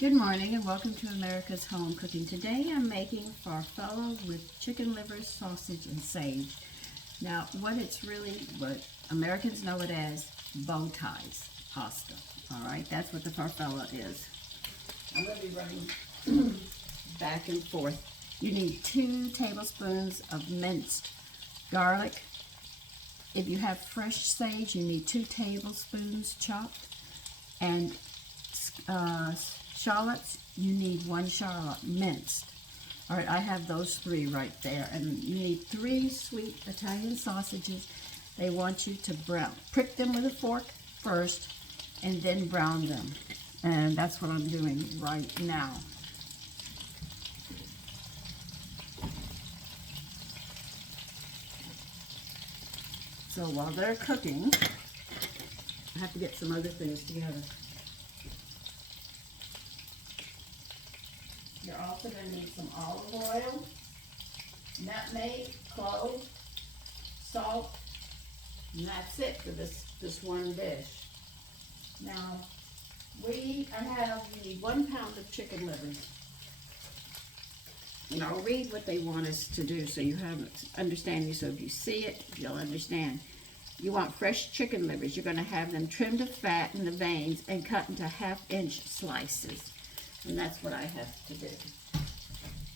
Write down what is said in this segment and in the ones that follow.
Good morning and welcome to America's Home Cooking. Today I'm making farfalle with chicken liver, sausage, and sage. Now what Americans know it as bow ties pasta. Alright, that's what the farfalle is. I'm going to be running back and forth. You need 2 tablespoons of minced garlic. If you have fresh sage, you need 2 tablespoons chopped. And shallots, you need 1 shallot minced. All right, I have those 3 right there. And you need 3 sweet Italian sausages. They want you to prick them with a fork first and then brown them. And that's what I'm doing right now. So while they're cooking, I have to get some other things together. You're also going to need some olive oil, nutmeg, clove, salt, and that's it for this one dish. Now, you need 1 pound of chicken livers. And I'll read what they want us to do so you have understanding. So if you see it, you'll understand. You want fresh chicken livers. You're going to have them trimmed of fat in the veins and cut into 1/2-inch slices. And that's what I have to do.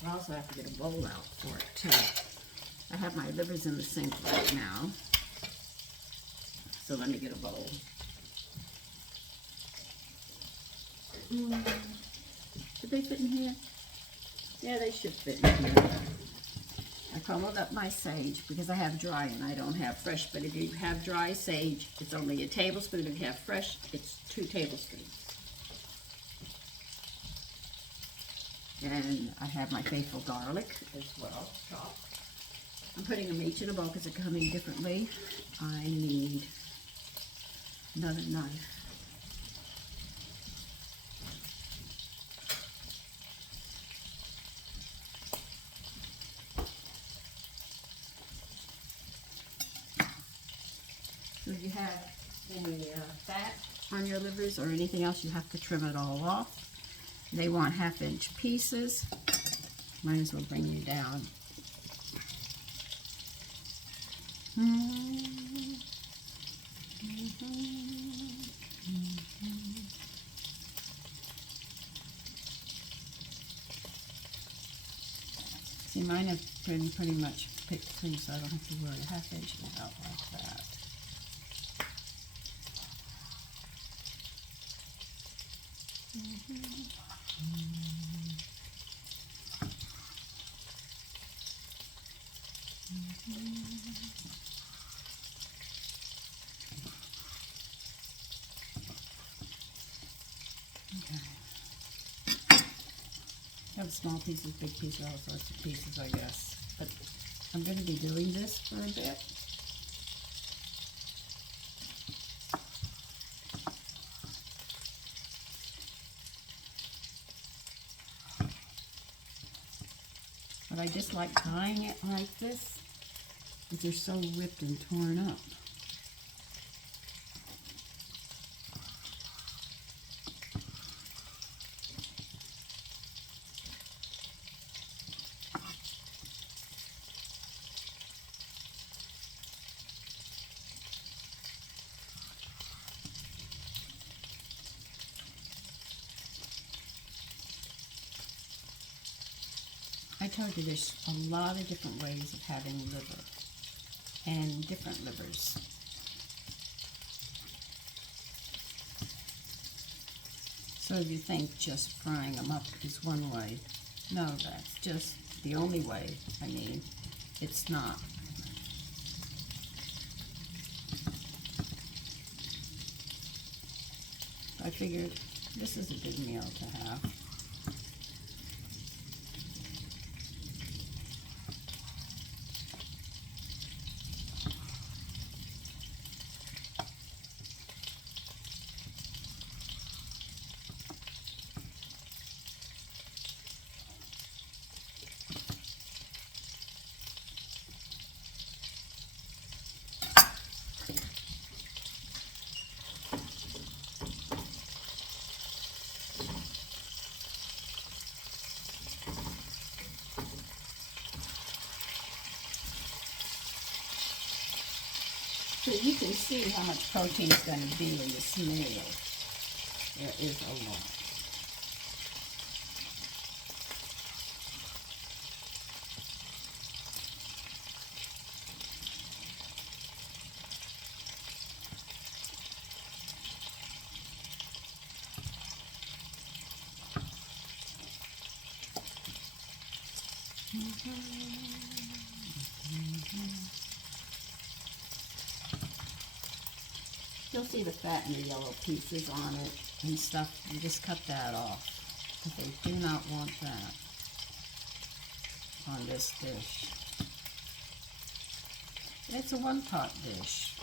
I also have to get a bowl out for it too. I have my livers in the sink right now. So let me get a bowl. Should they fit in here? Yeah, they should fit in here. I crumbled up my sage because I have dry and I don't have fresh. But if you have dry sage, it's only 1 tablespoon. If you have fresh, it's 2 tablespoons. And I have my faithful garlic as well, chopped. I'm putting them each in a bowl because they're coming differently. I need another knife. So if you have any fat on your livers or anything else, you have to trim it all off. They want 1/2-inch pieces. Might as well bring you down. See, mine have been pretty much picked through, so I don't have to worry. 1/2-inch out like that. I have small pieces, big pieces, all sorts of pieces, I guess. But I'm going to be doing this for a bit. But I just like tying it like this because they're so ripped and torn up. I told you there's a lot of different ways of having liver and different livers. So if you think just frying them up is one way, no, that's just the only way. I mean, it's not. I figured this is a good meal to have. you can see how much protein is going to be in the snail. There is a lot. You'll see the fat and the yellow pieces on it and stuff. You just cut that off because they do not want that on this dish. It's a one-pot dish.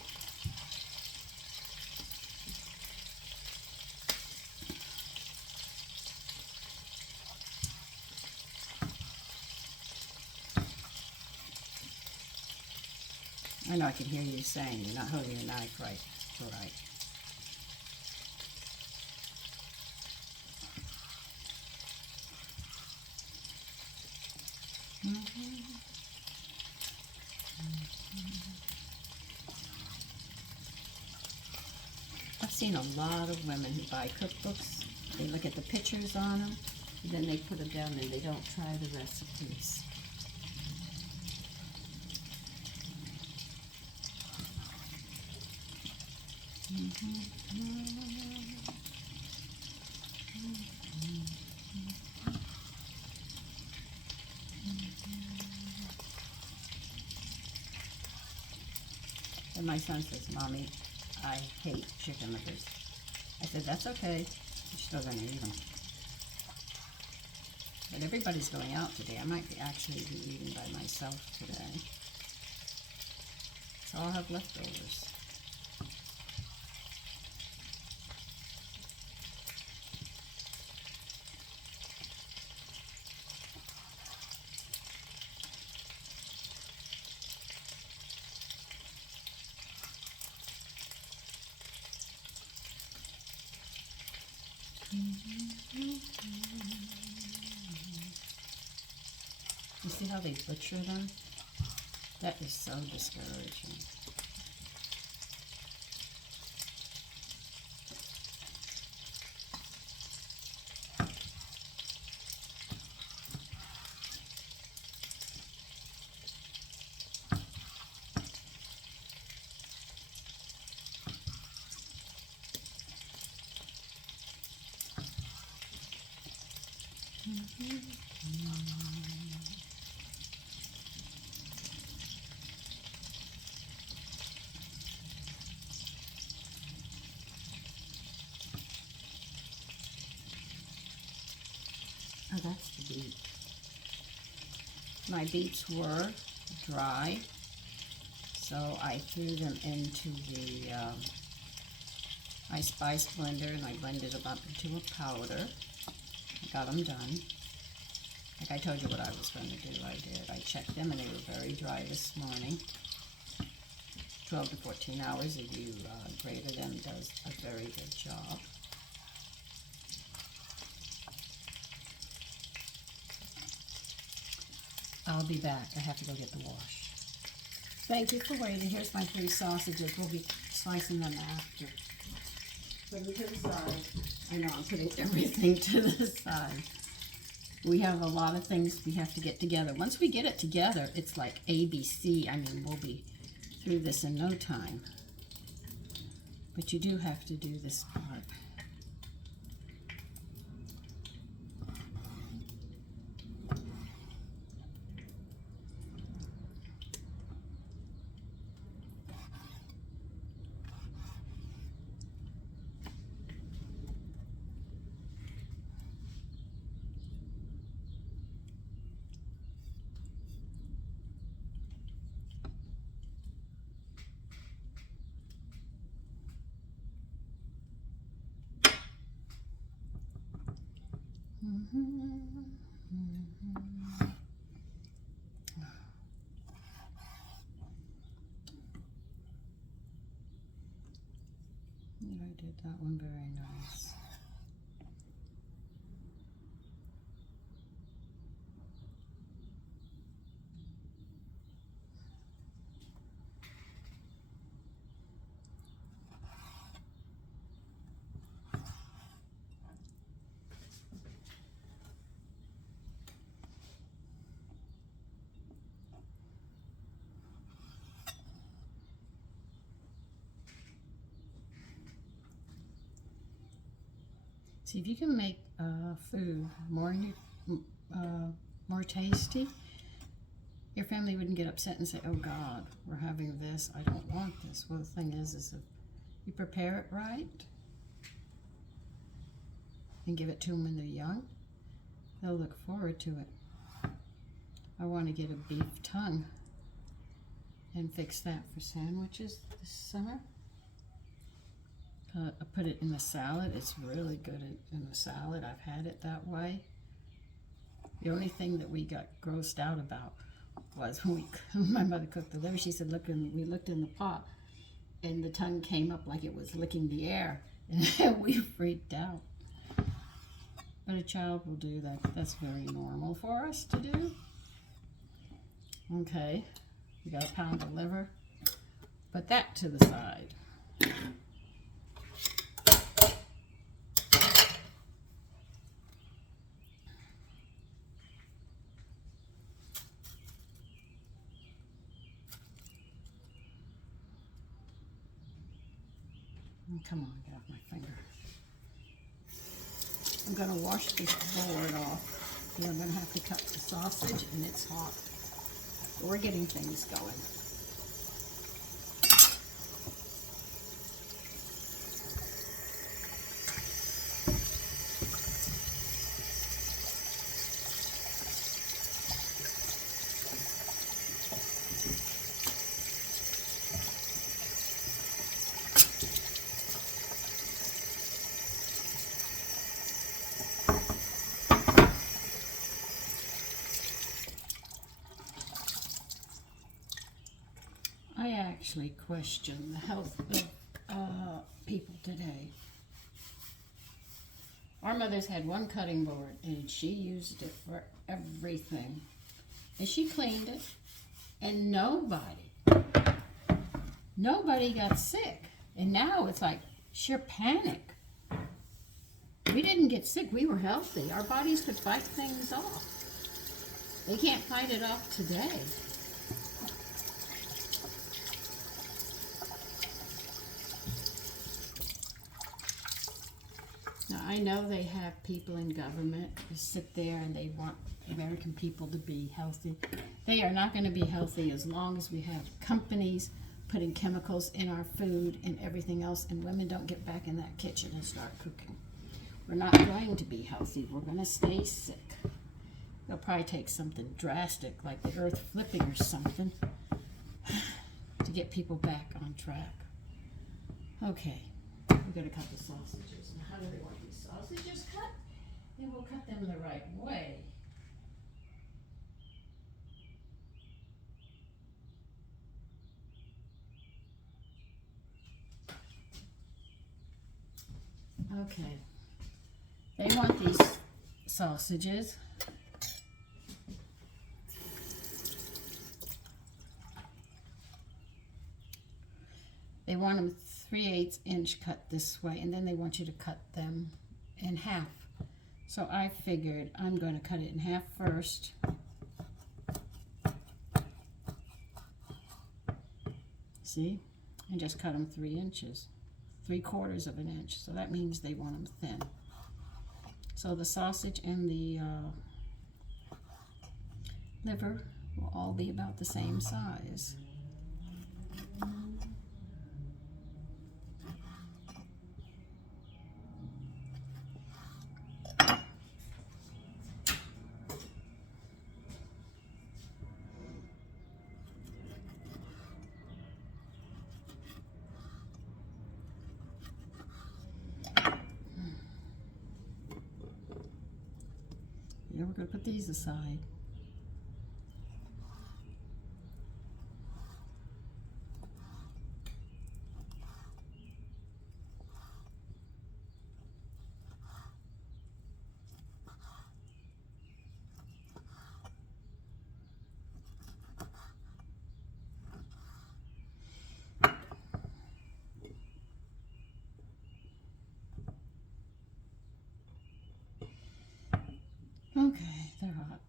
I know I can hear you saying you're not holding your knife right. Right. I've seen a lot of women who buy cookbooks. They look at the pictures on them, and then they put them down and they don't try the recipes. And my son says, "Mommy, I hate chicken livers." I said, "That's okay. You're still going to eat them." But everybody's going out today. I might be actually be eating by myself today. So I'll have leftovers. You see how they butcher them? That is so discouraging. Oh, that's the beet. My beets were dry, so I threw them into the my spice blender and I blended them up into a powder. I got them done. Like I told you what I was going to do, I did. I checked them and they were very dry this morning. 12 to 14 hours if you grater them does a very good job. I'll be back. I have to go get the wash. Thank you for waiting. Here's my 3 sausages. We'll be slicing them after. Put them to the side. I know I'm putting everything to the side. We have a lot of things we have to get together. Once we get it together, it's like ABC. I mean, we'll be through this in no time. But you do have to do this part. I did that one very nice. See if you can make food more tasty. Your family wouldn't get upset and say, "Oh God, we're having this. I don't want this." Well, the thing is if you prepare it right and give it to them when they're young, they'll look forward to it. I want to get a beef tongue and fix that for sandwiches this summer. I put it in the salad. It's really good in the salad. I've had it that way. The only thing that we got grossed out about was when my mother cooked the liver. She said, we looked in the pot, and the tongue came up like it was licking the air, and we freaked out. But a child will do that. That's very normal for us to do. Okay, we got a pound of liver. Put that to the side. Come on, get off my finger. I'm going to wash this board off, and I'm going to have to cut the sausage, and it's hot. We're getting things going. I actually question the health of people today. Our mother's had one cutting board, and she used it for everything. And she cleaned it, and nobody got sick. And now it's like sheer panic. We didn't get sick. We were healthy. Our bodies could fight things off. They can't fight it off today. Now, I know they have people in government who sit there and they want American people to be healthy. They are not going to be healthy as long as we have companies putting chemicals in our food and everything else, and women don't get back in that kitchen and start cooking. We're not going to be healthy. We're going to stay sick. They'll probably take something drastic like the earth flipping or something to get people back on track. Okay, we're going to cut the sausages. Now, how do they want these sausages cut? And we'll cut them the right way. Okay, they want these sausages they want them 3/8 inch cut this way, and then they want you to cut them in half. So I figured I'm going to cut it in half first. See? And just cut them 3 inches. 3/4 of an inch, so that means they want them thin. So the sausage and the liver will all be about the same size. Yeah, we're going to put these aside. Okay, they're hot.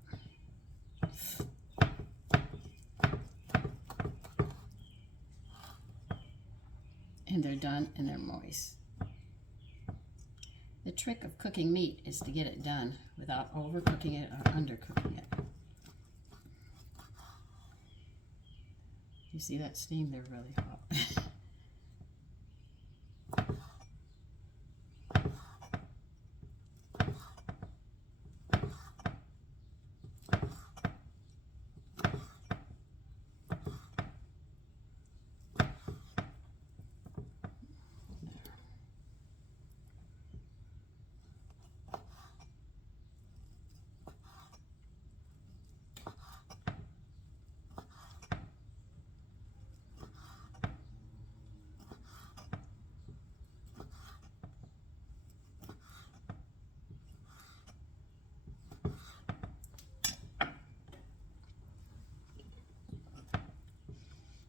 And they're done and they're moist. The trick of cooking meat is to get it done without overcooking it or undercooking it. You see that steam? They're really hot.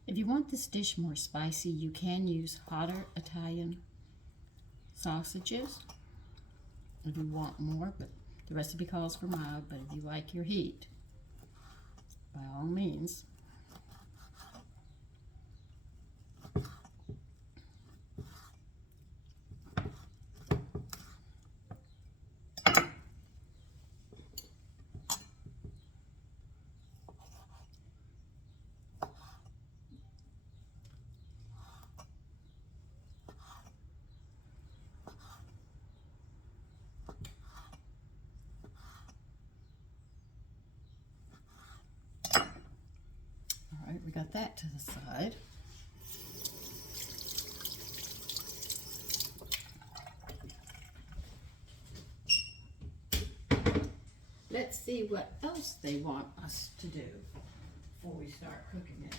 If you want this dish more spicy, you can use hotter Italian sausages if you want more, but the recipe calls for mild. But if you like your heat, by all means. All right, we got that to the side. Let's see what else they want us to do before we start cooking it.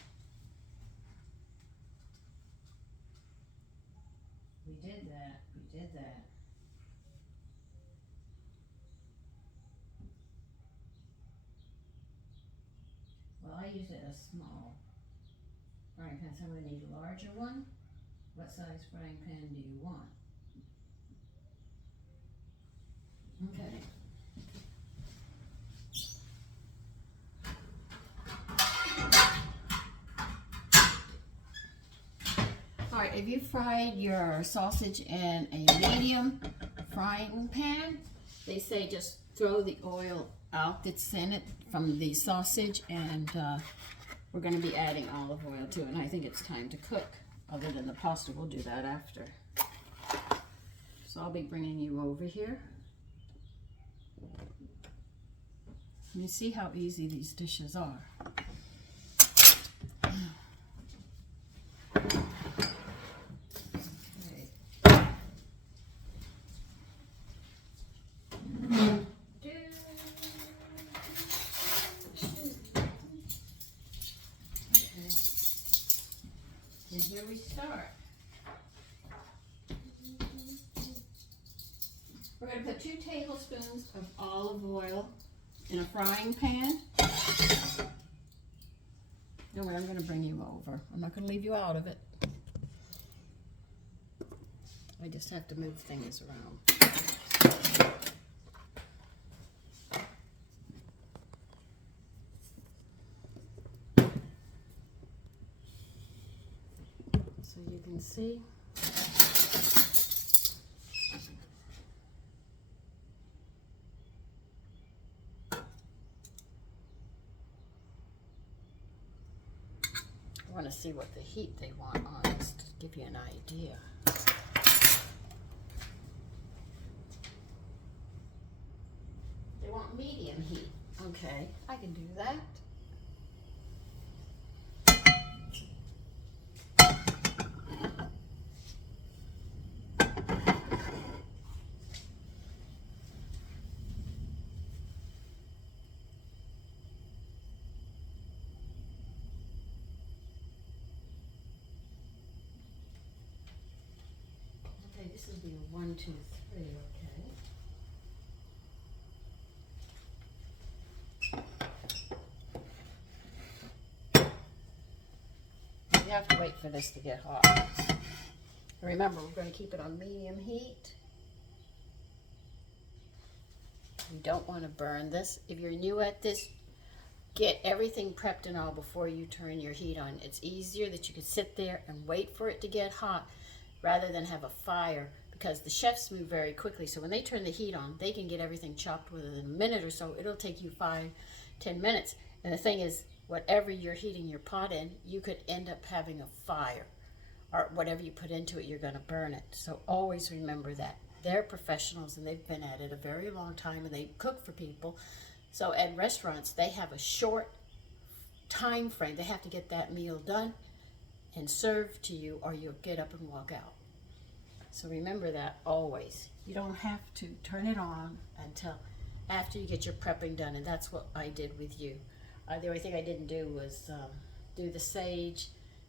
We did that. We did that. Well, I use a small frying pan. Somebody need a larger one? What size frying pan do you want? Okay. All right, if you fried your sausage in a medium frying pan, they say just throw the oil out that's in it from the sausage, and we're going to be adding olive oil to it, and I think it's time to cook. Other than the pasta, we'll do that after. So I'll be bringing you over here. You see how easy these dishes are. And here we start. We're going to put 2 tablespoons of olive oil in a frying pan. Don't worry, I'm going to bring you over. I'm not going to leave you out of it. I just have to move things around. So you can see. I want to see what the heat they want on this to give you an idea. They want medium heat. Okay, I can do that. Okay, this will be a 1, 2, 3, okay? You have to wait for this to get hot. Remember, we're going to keep it on medium heat. You don't want to burn this. If you're new at this, get everything prepped and all before you turn your heat on. It's easier that you can sit there and wait for it to get hot rather than have a fire, because the chefs move very quickly. So when they turn the heat on, they can get everything chopped within a minute or so. It'll take you 5-10 minutes. And the thing is, whatever you're heating your pot in, you could end up having a fire, or whatever you put into it, you're going to burn it. So always remember that. They're professionals and they've been at it a very long time, and they cook for people. So at restaurants, they have a short time frame. They have to get that meal done and served to you, or you'll get up and walk out. So remember that always. You don't have to turn it on until after you get your prepping done, and that's what I did with you. The only thing I didn't do was do the sage,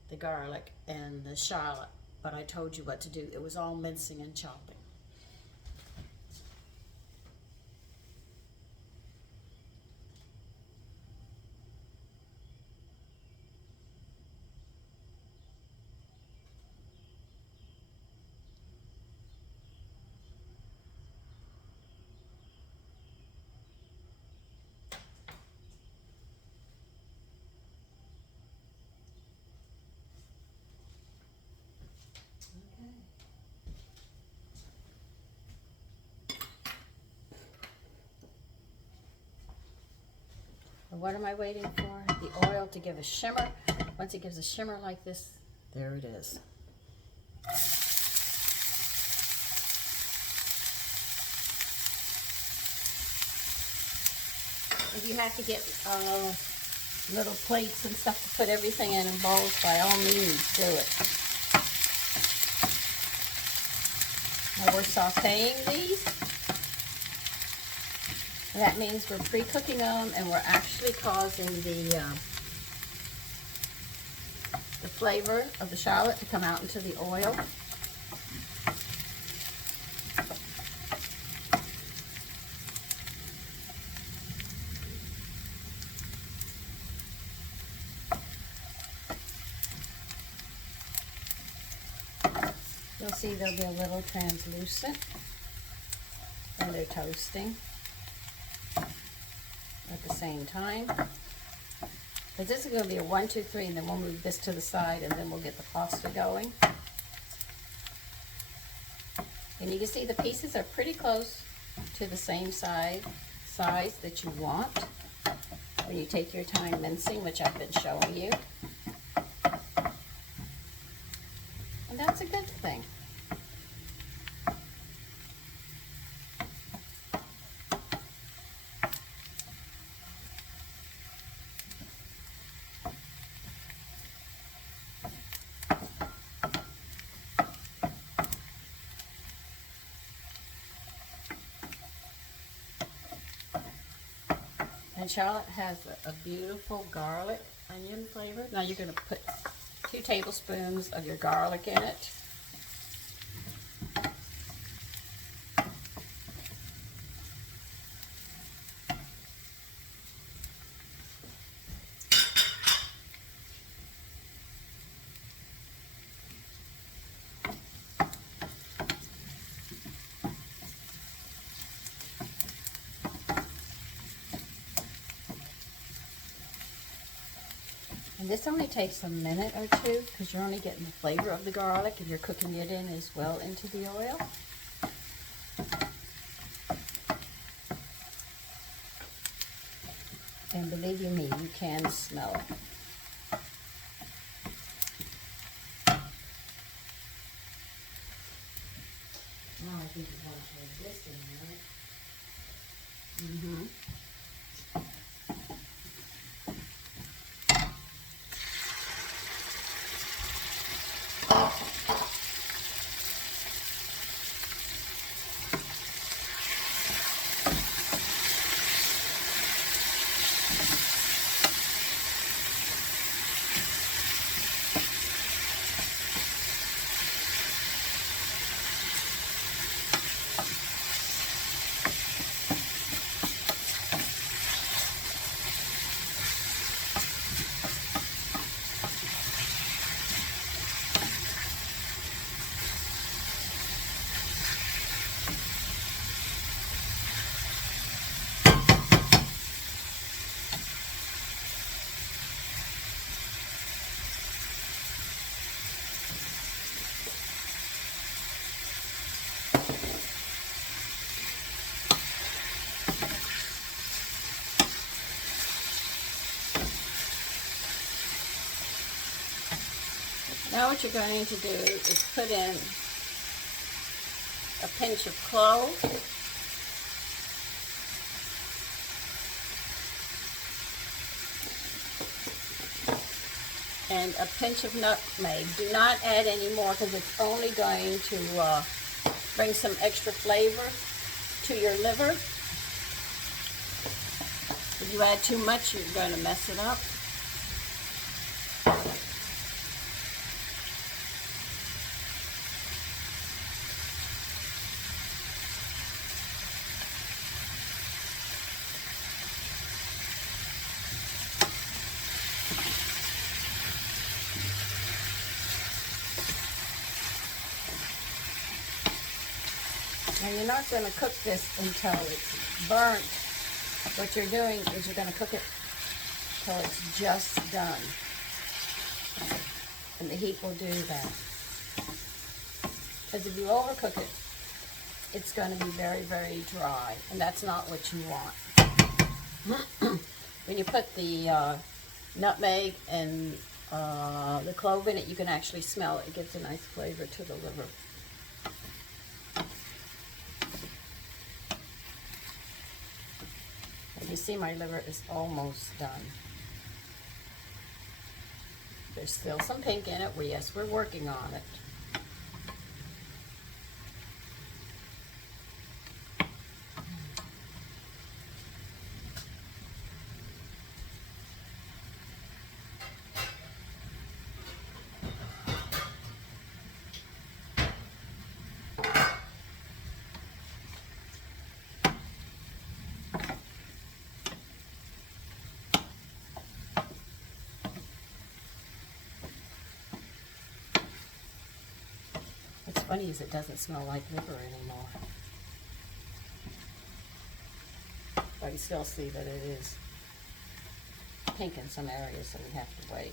the garlic, and the shallot, but I told you what to do. It was all mincing and chopping. What am I waiting for? The oil to give a shimmer. Once it gives a shimmer like this, there it is. If you have to get little plates and stuff to put everything in and bowls, by all means, do it. Now we're sauteing these. That means we're pre-cooking them, and we're actually causing the flavor of the shallot to come out into the oil. You'll see they'll be a little translucent when they're toasting at the same time. But this is going to be a 1, 2, 3, and then we'll move this to the side, and then we'll get the pasta going. And you can see the pieces are pretty close to the same size that you want when you take your time mincing, which I've been showing you. And that's a good thing. And shallot has a beautiful garlic onion flavor. Now you're going to put 2 tablespoons of your garlic in it. And this only takes a minute or two because you're only getting the flavor of the garlic and you're cooking it in as well into the oil. And believe you me, you can smell it. Now I think you want to put this in there, right? Mm-hmm. what you're going to do is put in a pinch of clove, and a pinch of nutmeg. Do not add any more because it's only going to bring some extra flavor to your liver. If you add too much, you're going to mess it up. Now you're not going to cook this until it's burnt. What you're doing is you're going to cook it till it's just done. And the heat will do that. Because if you overcook it, it's going to be very, very dry. And that's not what you want. When you put the nutmeg and the clove in it, you can actually smell it. It gives a nice flavor to the liver. You see my liver is almost done. There's still some pink in it. Well, yes, we're working on it. What's funny is it doesn't smell like liver anymore. But I can still see that it is pink in some areas, so we have to wait.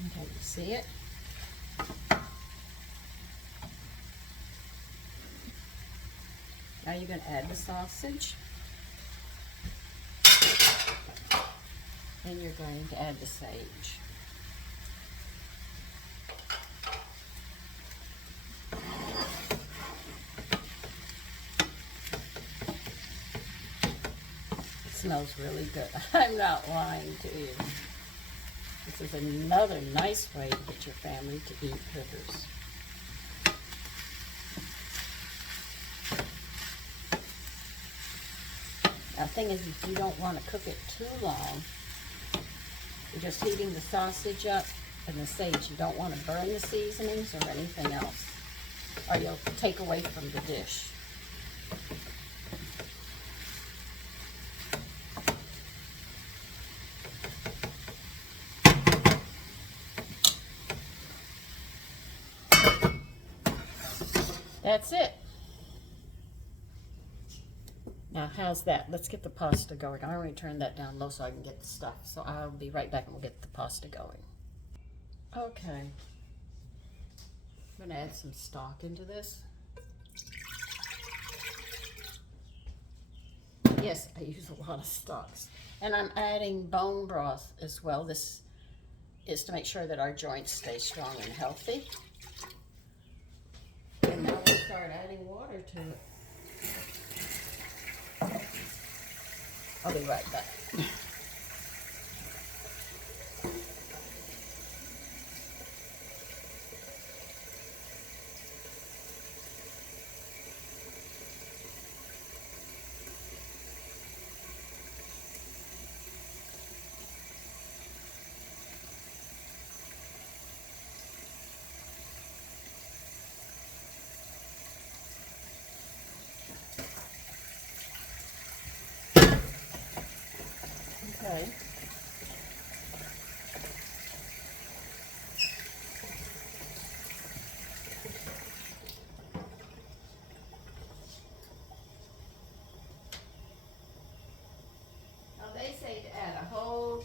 Okay, you see it? Now you're going to add the sausage. And you're going to add the sage. It smells really good. I'm not lying to you. This is another nice way to get your family to eat livers. Now, the thing is, if you don't want to cook it too long, you're just heating the sausage up and the sage. You don't want to burn the seasonings or anything else, or you'll take away from the dish. That's it. Now, how's that? Let's get the pasta going. I already turned that down low so I can get the stuff. So I'll be right back and we'll get the pasta going. Okay. I'm going to add some stock into this. Yes, I use a lot of stocks. And I'm adding bone broth as well. This is to make sure that our joints stay strong and healthy. And now we'll start adding water to it. I'll be right back.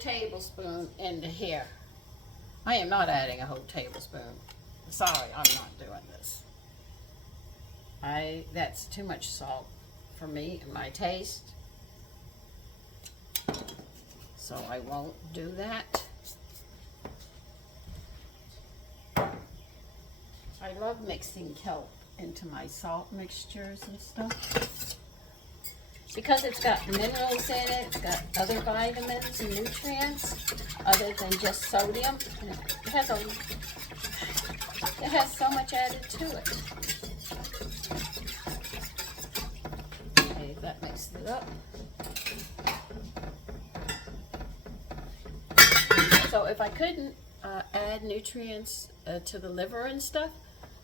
tablespoon into here. I am not adding a whole tablespoon. Sorry, I'm not doing this. That's too much salt for me and my taste. So I won't do that. I love mixing kelp into my salt mixtures and stuff because it's got minerals in it, it's got other vitamins and nutrients other than just sodium. And it has so much added to it. Okay, that mixed it up. So if I couldn't add nutrients to the liver and stuff,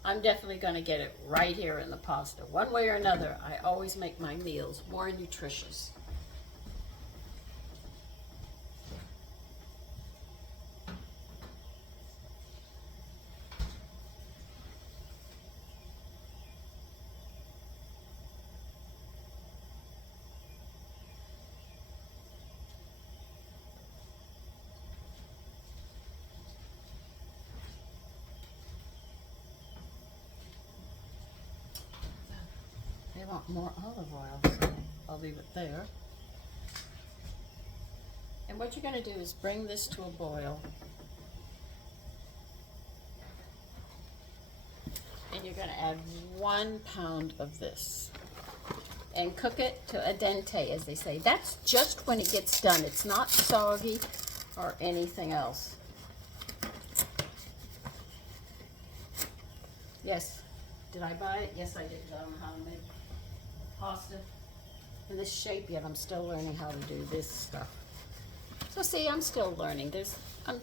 I'm definitely going to get it right here in the pasta. One way or another, I always make my meals more nutritious. They want more olive oil, so I'll leave it there. And what you're going to do is bring this to a boil. And you're going to add 1 pound of this. And cook it to a dente, as they say. That's just when it gets done. It's not soggy or anything else. Yes. Did I buy it? Yes, I did. I don't know how to make pasta in this shape yet. I'm still learning how to do this stuff. So see, I'm still learning. I'm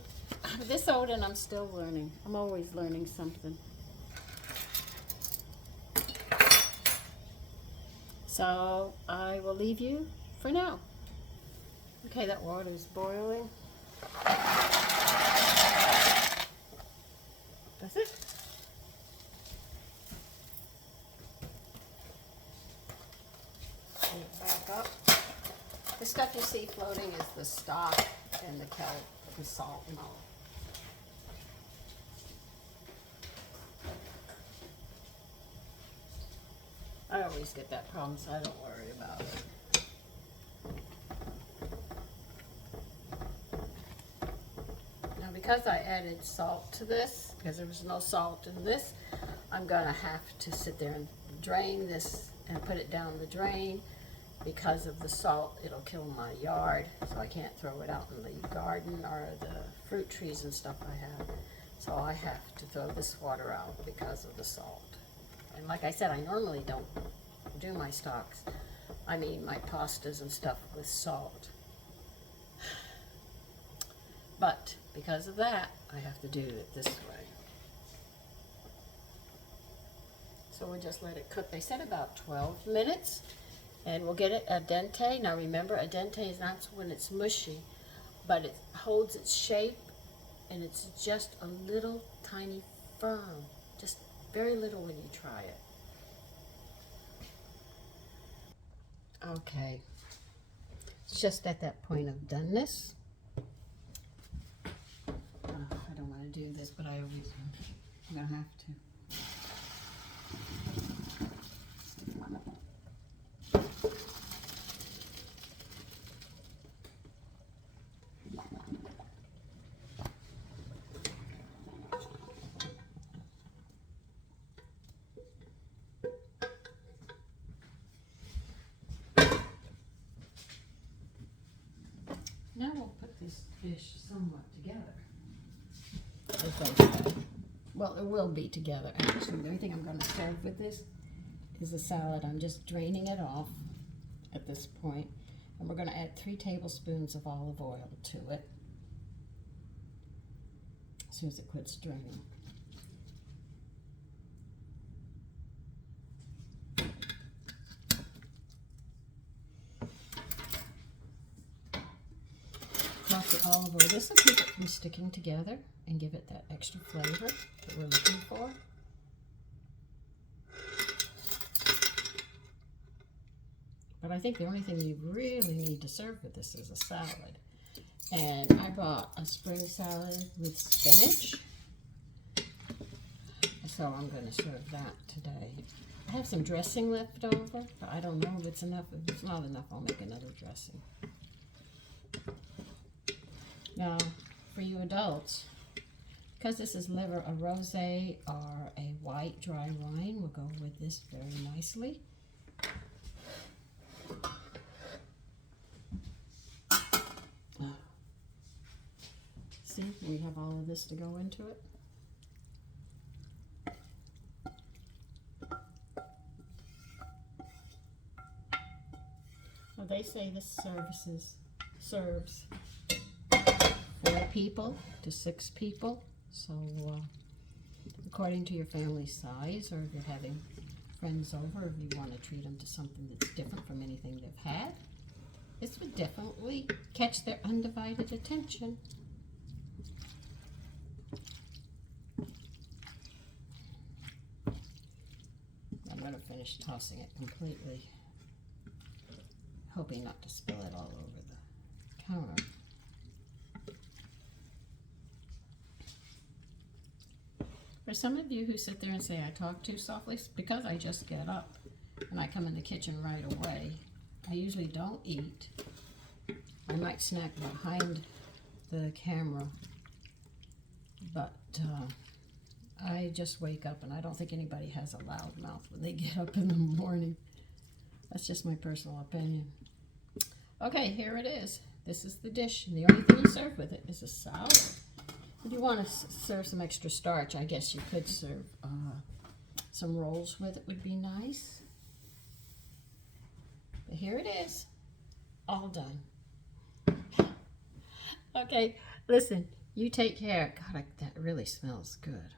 this old and I'm still learning. I'm always learning something. So I will leave you for now. Okay, that water is boiling. That's it. Back up. The stuff you see floating is the stock and the kelp, the salt and all. I always get that problem, so I don't worry about it. Now, because I added salt to this, because there was no salt in this, I'm going to have to sit there and drain this and put it down the drain. Because of the salt, it'll kill my yard, so I can't throw it out in the garden or the fruit trees and stuff I have. So I have to throw this water out because of the salt. And like I said, I normally don't do my stocks. I mean my pastas and stuff with salt. But because of that, I have to do it this way. So we'll just let it cook. They said about 12 minutes. And we'll get it al dente. Now remember, al dente is not when it's mushy, but it holds its shape, and it's just a little tiny firm. Just very little when you try it. Okay. It's just at that point of doneness. I don't want to do this, but I always I'm going to have to. Now we'll put this fish somewhat together. Well, it will be together. Actually, the only thing I'm going to serve with this is a salad. I'm just draining it off at this point. And we're going to add 3 tablespoons of olive oil to it as soon as it quits draining. The olive oil. This will keep it from sticking together and give it that extra flavor that we're looking for. But I think the only thing you really need to serve with this is a salad. And I bought a spring salad with spinach. So I'm going to serve that today. I have some dressing left over, but I don't know if it's enough. If it's not enough, I'll make another dressing. Now, for you adults, because this is liver, a rosé or a white dry wine will go with this very nicely. See, we have all of this to go into it. Well, they say this serves 4 people to 6 people. So, according to your family size, or if you're having friends over, if you want to treat them to something that's different from anything they've had, this would definitely catch their undivided attention. I'm going to finish tossing it completely, hoping not to spill it all over the counter. For some of you who sit there and say I talk too softly, it's because I just get up and I come in the kitchen right away. I usually don't eat. I might snack behind the camera, but I just wake up, and I don't think anybody has a loud mouth when they get up in the morning. That's just my personal opinion. Okay, here it is. This is the dish, and the only thing you serve with it is a salad. If you want to serve some extra starch, I guess you could serve some rolls with it, would be nice. But here it is, all done. Okay, listen, you take care. God, that really smells good.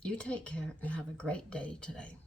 You take care and have a great day today.